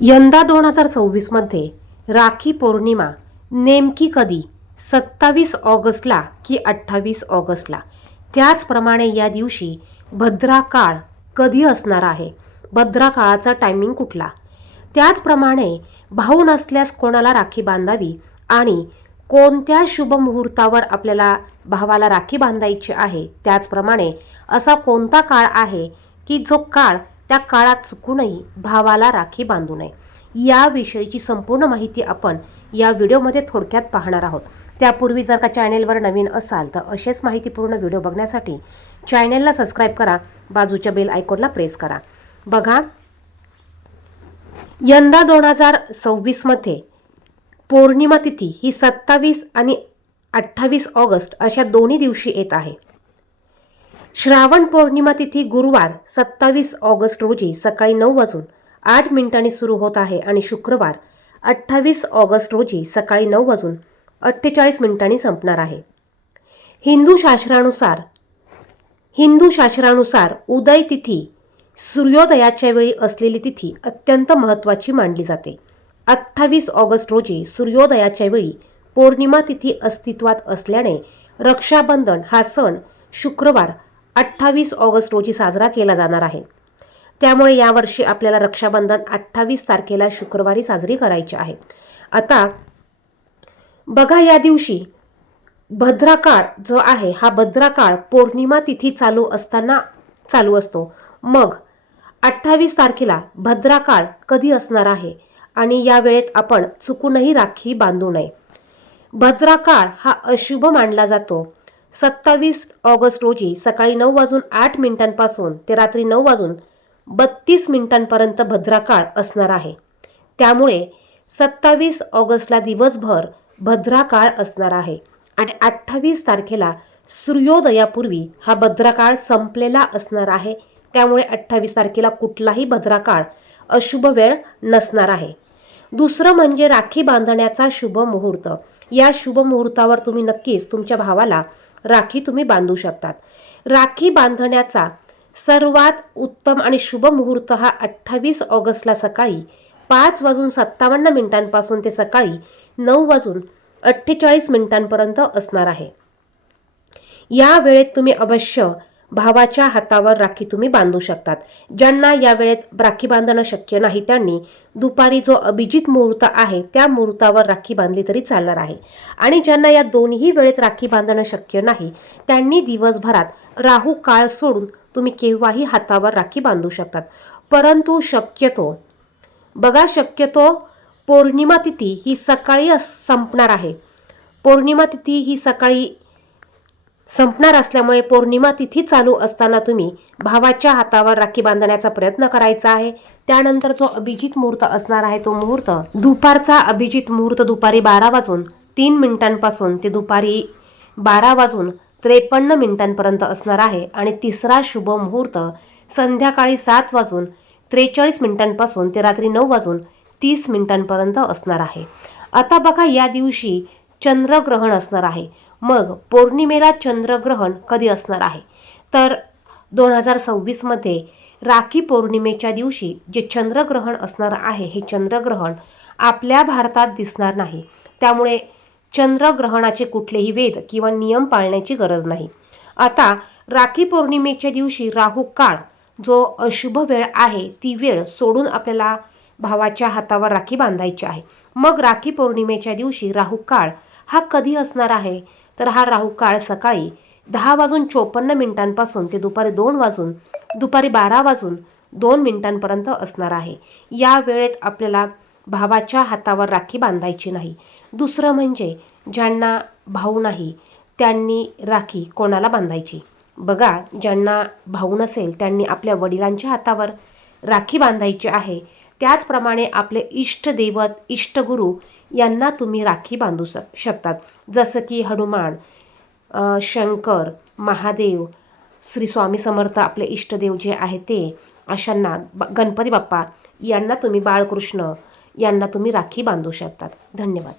यंदा 2026मध्ये राखी पौर्णिमा नेमकी कधी? 27 ऑगस्टला की 28 ऑगस्टला? त्याचप्रमाणे या दिवशी भद्रा काळ कधी असणार आहे? भद्रा काळाचा टायमिंग कुठला? त्याचप्रमाणे भाऊ नसल्यास कोणाला राखी बांधावी आणि कोणत्या शुभ मुहूर्तावर आपल्याला भावाला राखी बांधायची आहे? त्याचप्रमाणे असा कोणता काळ आहे की जो काळ त्या काळात चुकूनही भावाला राखी बांधू नये? याविषयीची संपूर्ण माहिती आपण या व्हिडिओमध्ये थोडक्यात पाहणार आहोत. त्यापूर्वी जर का चॅनेलवर नवीन असाल तर असेच माहितीपूर्ण व्हिडिओ बघण्यासाठी चॅनेलला सबस्क्राईब करा, बाजूच्या बेल आयकॉनला प्रेस करा. बघा, यंदा 2026मध्ये पौर्णिमा तिथी ही 27 आणि 28 ऑगस्ट अशा दोन्ही दिवशी येत आहे. श्रावण पौर्णिमा तिथी गुरुवार 27 ऑगस्ट रोजी सकाळी 9:08 सुरू होत आहे आणि शुक्रवार 28 ऑगस्ट रोजी सकाळी 9:48 संपणार आहे. हिंदू शास्त्रानुसार उदय तिथी सूर्योदयाच्या वेळी असलेली तिथी अत्यंत महत्त्वाची मानली जाते. 28 ऑगस्ट रोजी सूर्योदयाच्या वेळी पौर्णिमा तिथी अस्तित्वात असल्याने रक्षाबंधन हा सण शुक्रवार 28 ऑगस्ट रोजी साजरा केला जाणार आहे. त्यामुळे यावर्षी आपल्याला रक्षाबंधन 28 तारखेला शुक्रवारी साजरी करायची आहे. आता बघा, या दिवशी भद्राकाळ जो आहे हा भद्राकाळ पौर्णिमा तिथी चालू असताना चालू असतो. मग 28 तारखेला भद्राकाळ कधी असणार आहे आणि या वेळेत आपण चुकूनही राखी बांधू नये. भद्राकाळ हा अशुभ मानला जातो. 27 ऑगस्ट रोजी सकाळी 9:08 पासून ते रात्री 9:32 भद्राकाळ असणार आहे. त्यामुळे 27 ऑगस्टला दिवसभर भद्राकाळ असणार आहे आणि 28 तारखेला सूर्योदयापूर्वी हा भद्राकाळ संपलेला असणार आहे. त्यामुळे 28 तारखेला कुठलाही भद्राकाळ अशुभ वेळ नसणार आहे. दुसरं म्हणजे राखी बांधण्याचा शुभ मुहूर्त. या शुभ मुहूर्तावर तुम्ही नक्कीच तुमच्या भावाला राखी तुम्ही बांधू शकतात. राखी बांधण्याचा सर्वात उत्तम आणि शुभ मुहूर्त हा 28 ऑगस्टला सकाळी 5:57 पासून ते सकाळी 9:48 असणार आहे. या वेळेत तुम्ही अवश्य भावाच्या हातावर राखी तुम्ही बांधू शकतात. ज्यांना या वेळेत राखी बांधणं शक्य नाही त्यांनी दुपारी जो अभिजित मुहूर्त आहे त्या मुहूर्तावर राखी बांधली तरी चालणार आहे. आणि ज्यांना या दोन्ही वेळेत राखी बांधणं शक्य नाही त्यांनी दिवसभरात राहू काळ सोडून तुम्ही केव्हाही हातावर राखी बांधू शकतात. परंतु शक्यतो पौर्णिमा तिथी ही सकाळी संपणार आहे. पौर्णिमा तिथी ही सकाळी संपणार असल्यामुळे पौर्णिमा तिथी चालू असताना तुम्ही भावाच्या हातावर राखी बांधण्याचा प्रयत्न करायचा आहे. त्यानंतर जो अभिजित मुहूर्त असणार आहे तो मुहूर्त दुपारचा अभिजित मुहूर्त दुपारी 12:03 पासून ते दुपारी 12:53 असणार आहे. आणि तिसरा शुभ मुहूर्त संध्याकाळी 7:43 पासून ते रात्री 9:30 असणार आहे. आता बघा, या दिवशी चंद्रग्रहण असणार आहे. मग पौर्णिमेला चंद्रग्रहण कधी असणार आहे? तर 2026मध्ये राखी पौर्णिमेच्या दिवशी जे चंद्रग्रहण असणार आहे हे चंद्रग्रहण आपल्या भारतात दिसणार नाही. त्यामुळे चंद्रग्रहणाचे कुठलेही वेद किंवा नियम पाळण्याची गरज नाही. आता राखी पौर्णिमेच्या दिवशी राहू काळ जो अशुभ वेळ आहे ती वेळ सोडून आपल्याला भावाच्या हातावर राखी बांधायची आहे. मग राखी पौर्णिमेच्या दिवशी राहू काळ हा कधी असणार आहे? तर हा राहू काळ सकाळी 10:54 पासून ते दुपारी 12:02 असणार आहे. या वेळेत आपल्याला भावाच्या हातावर राखी बांधायची नाही. दुसरं म्हणजे ज्यांना भाऊ नाही त्यांनी राखी कोणाला बांधायची? बघा, ज्यांना भाऊ नसेल त्यांनी आपल्या वडिलांच्या हातावर राखी बांधायची आहे. त्याचप्रमाणे आपले इष्टदैवत इष्टगुरु यांना तुम्ही राखी बांधू शकतात. जसं की हनुमान, शंकर, महादेव, श्री स्वामी समर्थ आपले इष्टदेव जे आहे ते, अशांना गणपती बाप्पा यांना तुम्ही, बाळकृष्ण यांना तुम्ही राखी बांधू शकतात. धन्यवाद.